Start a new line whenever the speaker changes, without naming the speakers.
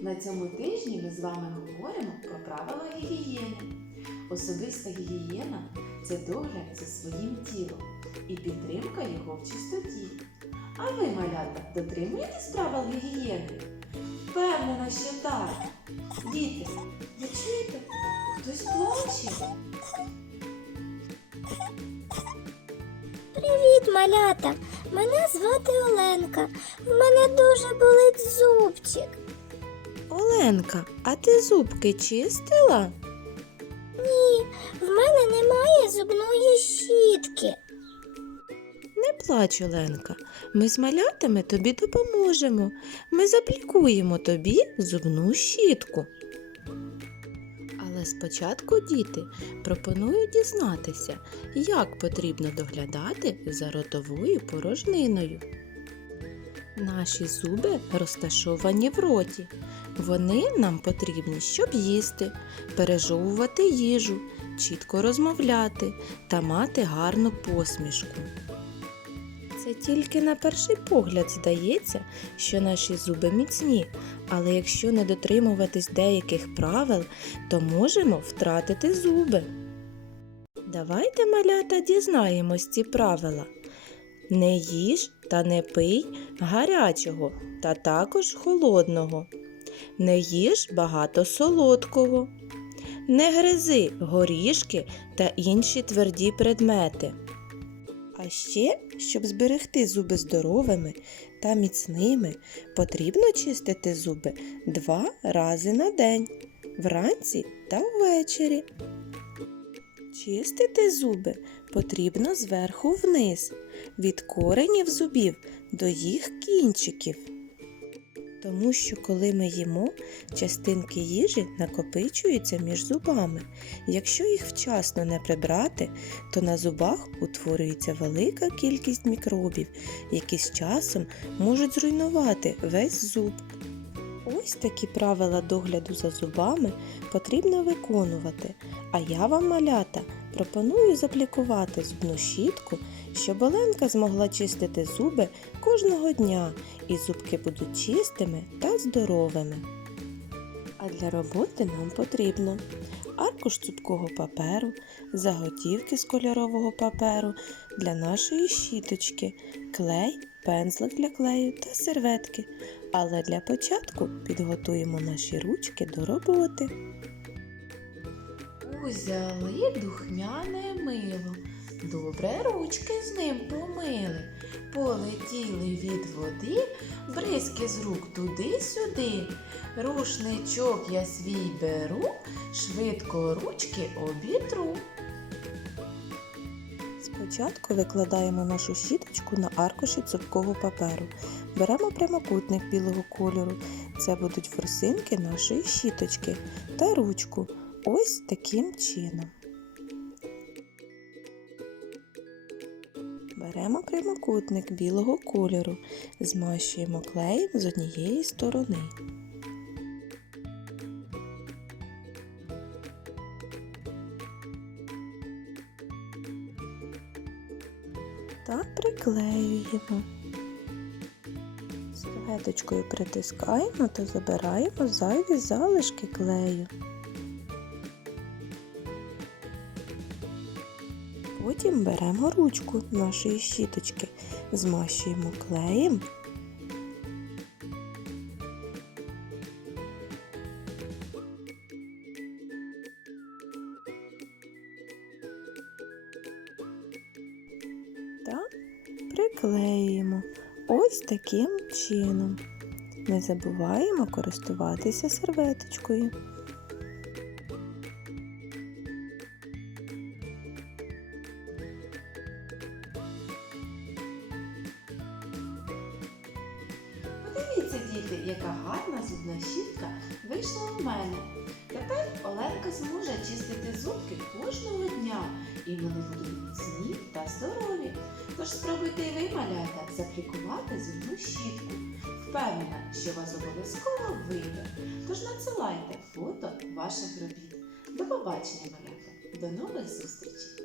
На цьому тижні ми з вами говоримо про правила гігієни. Особиста гігієна це догляд за своїм тілом і підтримка його в чистоті. А ви, малята, дотримуєтесь правил гігієни? Впевнена, що так. Діти, ви чуєте? Хтось плаче.
Привіт, малята! Мене звати Оленка. В мене дуже болить зубчик.
Оленка, а ти зубки чистила?
Ні, в мене немає зубної щітки.
Не плач, Оленка. Ми з малятами тобі допоможемо. Ми заплікуємо тобі зубну щітку. Але спочатку діти пропоную дізнатися, як потрібно доглядати за ротовою порожниною. Наші зуби розташовані в роті. Вони нам потрібні, щоб їсти, пережовувати їжу, чітко розмовляти та мати гарну посмішку. Це тільки на перший погляд здається, що наші зуби міцні, але якщо не дотримуватись деяких правил, то можемо втратити зуби. Давайте, малята, дізнаємось ці правила. Не їж та не пий гарячого та також холодного. Не їж багато солодкого. Не гризи горішки та інші тверді предмети. А ще, щоб зберегти зуби здоровими та міцними, потрібно чистити зуби два рази на день вранці та ввечері. Чистити зуби потрібно зверху вниз, від коренів зубів до їх кінчиків. Тому що коли ми їмо, частинки їжі накопичуються між зубами. Якщо їх вчасно не прибрати, то на зубах утворюється велика кількість мікробів, які з часом можуть зруйнувати весь зуб. Ось такі правила догляду за зубами потрібно виконувати. А я вам, малята, пропоную заплікувати зубну щітку, щоб Оленка змогла чистити зуби кожного дня і зубки будуть чистими та здоровими. А для роботи нам потрібно аркуш цупкого паперу, заготівки з кольорового паперу для нашої щіточки, клей, пензлик для клею та серветки. Але для початку підготуємо наші ручки до роботи.
Узяли духмяне мило. Добре ручки з ним помили. Полетіли від води, бризки з рук туди-сюди. Рушничок я свій беру, швидко ручки обітру.
Спочатку викладаємо нашу щіточку на аркуші цупкого паперу. Беремо прямокутник білого кольору. Це будуть форсинки нашої щіточки та ручку. Ось таким чином. Беремо прямокутник білого кольору, змащуємо клеєм з однієї сторони. Та приклеюємо. Серветочкою притискаємо та забираємо зайві залишки клею. Потім беремо ручку нашої щіточки, змащуємо клеєм. Приклеюємо ось таким чином. Не забуваємо користуватися серветочкою.
Подивіться, діти, яка гарна зубна щітка вийшла у мене. Тепер Оленка зможе чистити зубки кожного дня, і вони будуть міцні та здорові. Тож спробуйте і ви, малята, заплікувати зубну щітку. Впевнена, що вас обов'язково вийде. Тож надсилайте фото ваших робіт. До побачення, малята! До нових зустрічей!